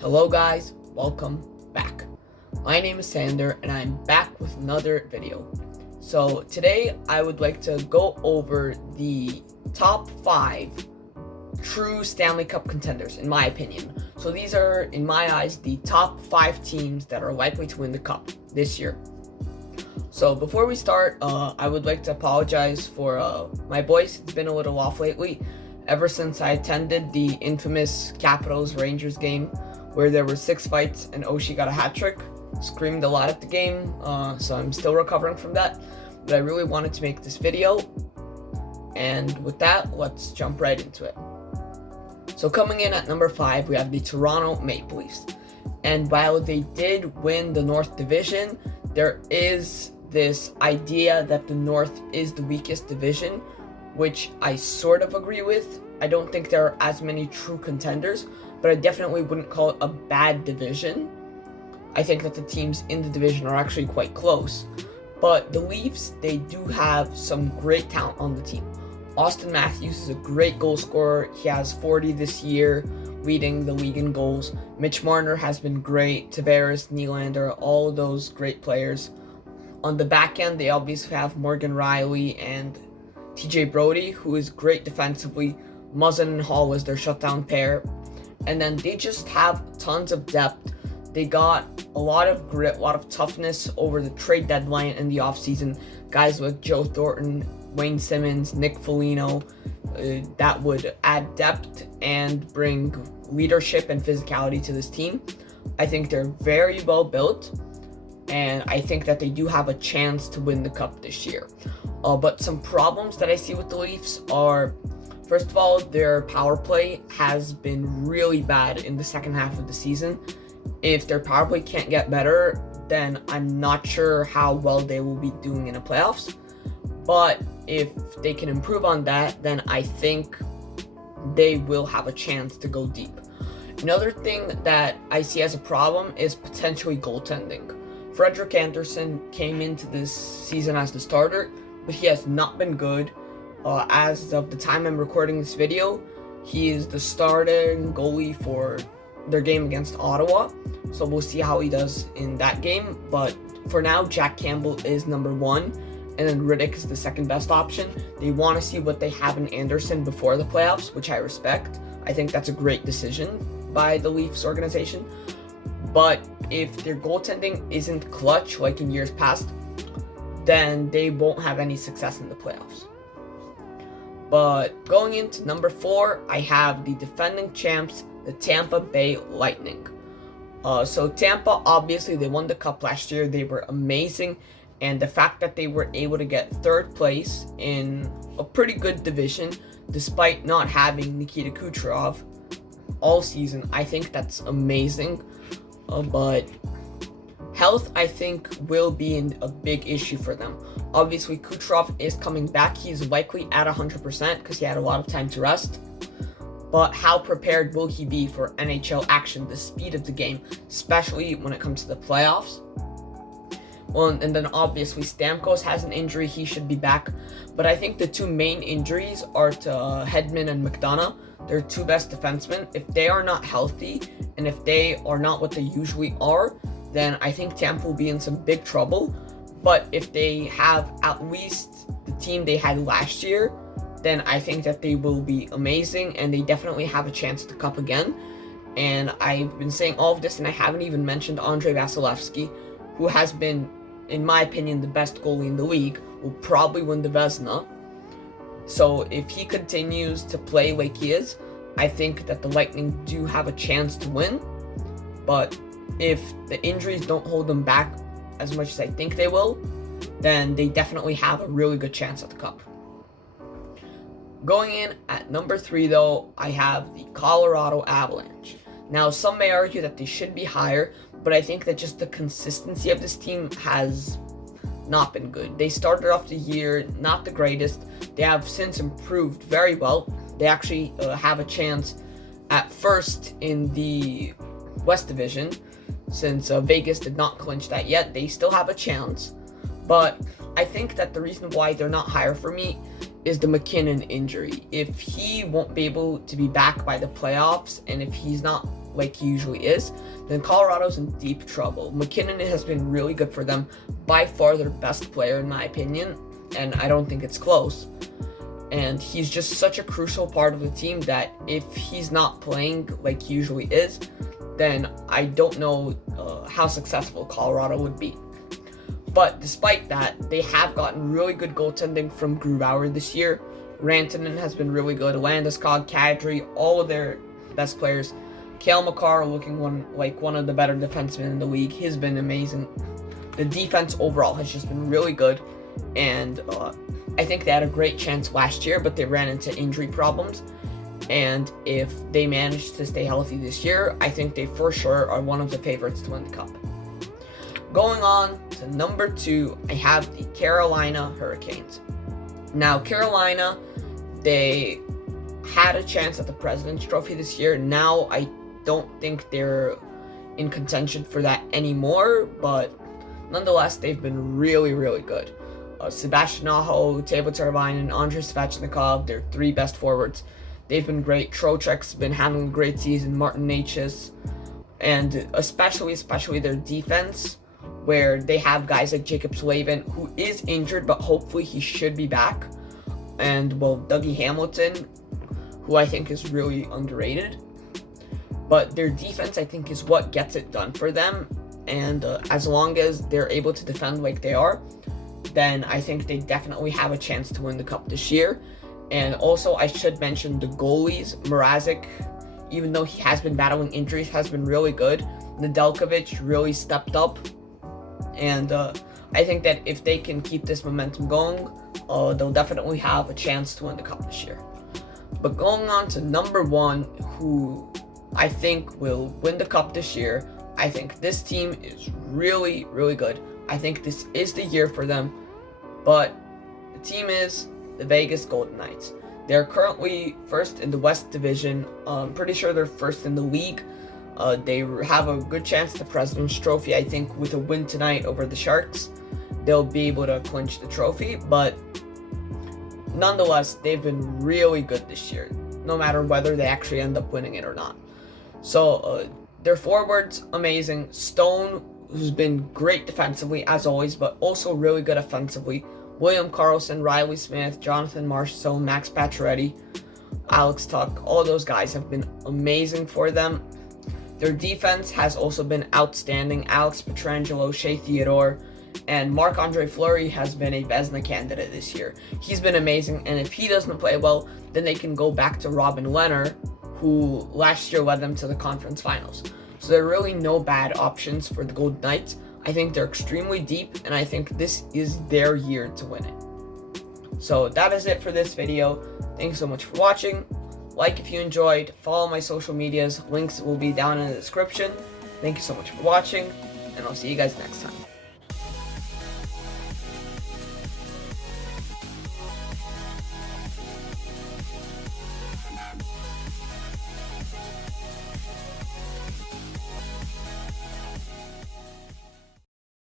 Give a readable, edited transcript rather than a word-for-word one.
Hello guys, welcome back. My name is Sander and I'm back with another video. So today I would like to go over the top 5 true Stanley Cup contenders in my opinion. So these are, in my eyes, the top 5 teams that are likely to win the cup this year. So before we start, I would like to apologize for my voice. It's been a little off lately ever since I attended the infamous Capitals-Rangers game where there were 6 fights and Oshie got a hat trick. Screamed a lot at the game, so I'm still recovering from that. But I really wanted to make this video. And with that, let's jump right into it. So coming in at number 5, we have the Toronto Maple Leafs. And while they did win the North Division, there is this idea that the North is the weakest division, which I sort of agree with. I don't think there are as many true contenders, but I definitely wouldn't call it a bad division. I think that the teams in the division are actually quite close. But the Leafs, they do have some great talent on the team. Austin Matthews is a great goal scorer. He has 40 this year, leading the league in goals. Mitch Marner has been great. Tavares, Nylander, all of those great players. On the back end, they obviously have Morgan Rielly and TJ Brody, who is great defensively. Muzzin and Hall was their shutdown pair. And then they just have tons of depth. They got a lot of grit, a lot of toughness over the trade deadline in the offseason. Guys like Joe Thornton, Wayne Simmons, Nick Foligno, that would add depth and bring leadership and physicality to this team. I think they're very well built, and I think that they do have a chance to win the cup this year. But some problems that I see with the Leafs are, first of all, their power play has been really bad in the second half of the season. If their power play can't get better, then I'm not sure how well they will be doing in the playoffs. But if they can improve on that, then I think they will have a chance to go deep. Another thing that I see as a problem is potentially goaltending. Frederik Andersen came into this season as the starter, but he has not been good. As of the time I'm recording this video, he is the starting goalie for their game against Ottawa. So we'll see how he does in that game. But for now, Jack Campbell is number 1, and then Riddick is the second best option. They want to see what they have in Anderson before the playoffs, which I respect. I think that's a great decision by the Leafs organization. But if their goaltending isn't clutch like in years past, then they won't have any success in the playoffs. But going into number 4, I have the defending champs, the Tampa Bay Lightning. So Tampa, obviously, they won the cup last year. They were amazing. And the fact that they were able to get 3rd place in a pretty good division, despite not having Nikita Kucherov all season, I think that's amazing. But health, I think, will be a big issue for them. Obviously, Kucherov is coming back. He's likely at 100% because he had a lot of time to rest. But how prepared will he be for NHL action, the speed of the game, especially when it comes to the playoffs? Well, and then obviously Stamkos has an injury. He should be back. But I think the 2 main injuries are to Hedman and McDonough. They're 2 best defensemen. If they are not healthy, and if they are not what they usually are, then I think Tampa will be in some big trouble. But if they have at least the team they had last year, then I think that they will be amazing, and they definitely have a chance at the cup again. And I've been saying all of this, and I haven't even mentioned Andrei Vasilevsky, who has been, in my opinion, the best goalie in the league, will probably win the Vezina. So if he continues to play like he is, I think that the Lightning do have a chance to win. But if the injuries don't hold them back as much as I think they will, then they definitely have a really good chance at the cup. Going in at number 3, though, I have the Colorado Avalanche. Now, some may argue that they should be higher, but I think that just the consistency of this team has not been good. They started off the year not the greatest. They have since improved very well. They actually have a chance at first in the West Division. Since Vegas did not clinch that yet, they still have a chance. But I think that the reason why they're not higher for me is the McKinnon injury. If he won't be able to be back by the playoffs, and if he's not like he usually is, then Colorado's in deep trouble. McKinnon has been really good for them, by far their best player in my opinion, and I don't think it's close. And he's just such a crucial part of the team that if he's not playing like he usually is, then I don't know how successful Colorado would be. But despite that, they have gotten really good goaltending from Grubauer this year. Rantanen has been really good. Landeskog, Kadri, all of their best players. Cale Makar looking one of the better defensemen in the league. He's been amazing. The defense overall has just been really good. And I think they had a great chance last year, but they ran into injury problems. And if they manage to stay healthy this year, I think they for sure are one of the favorites to win the Cup. Going on to number 2, I have the Carolina Hurricanes. Now, Carolina, they had a chance at the President's Trophy this year. Now, I don't think they're in contention for that anymore, but nonetheless, they've been really, really good. Sebastian Aho, Teuvo Teravainen, and Andrei Svechnikov, their 3 best forwards. They've been great. Trocheck's been having a great season. Martin Necas, and especially their defense, where they have guys like Jacob Slavin, who is injured, but hopefully he should be back. And, well, Dougie Hamilton, who I think is really underrated. But their defense, I think, is what gets it done for them. And as long as they're able to defend like they are, then I think they definitely have a chance to win the Cup this year. And also, I should mention the goalies. Mrazek, even though he has been battling injuries, has been really good. Nedeljkovic really stepped up. And I think that if they can keep this momentum going, they'll definitely have a chance to win the Cup this year. But going on to number 1, who I think will win the Cup this year, I think this team is really, really good. I think this is the year for them. But the team is the Vegas Golden Knights. They're currently first in the West Division. I'm pretty sure they're first in the league. They have a good chance at the President's Trophy. I think with a win tonight over the Sharks, they'll be able to clinch the trophy. But nonetheless, they've been really good this year, no matter whether they actually end up winning it or not. So their forwards, amazing. Stone, who's been great defensively, as always, but also really good offensively. William Karlsson, Riley Smith, Jonathan Marchessault, Max Pacioretty, Alex Tuch, all those guys have been amazing for them. Their defense has also been outstanding. Alex Pietrangelo, Shea Theodore, and Marc-Andre Fleury has been a Vezina candidate this year. He's been amazing, and if he doesn't play well, then they can go back to Robin Lehner, who last year led them to the conference finals. So there are really no bad options for the Golden Knights. I think they're extremely deep, and I think this is their year to win it. So that is it for this video. Thanks so much for watching. Like if you enjoyed, follow my social medias, links will be down in the description. Thank you so much for watching, and I'll see you guys next time.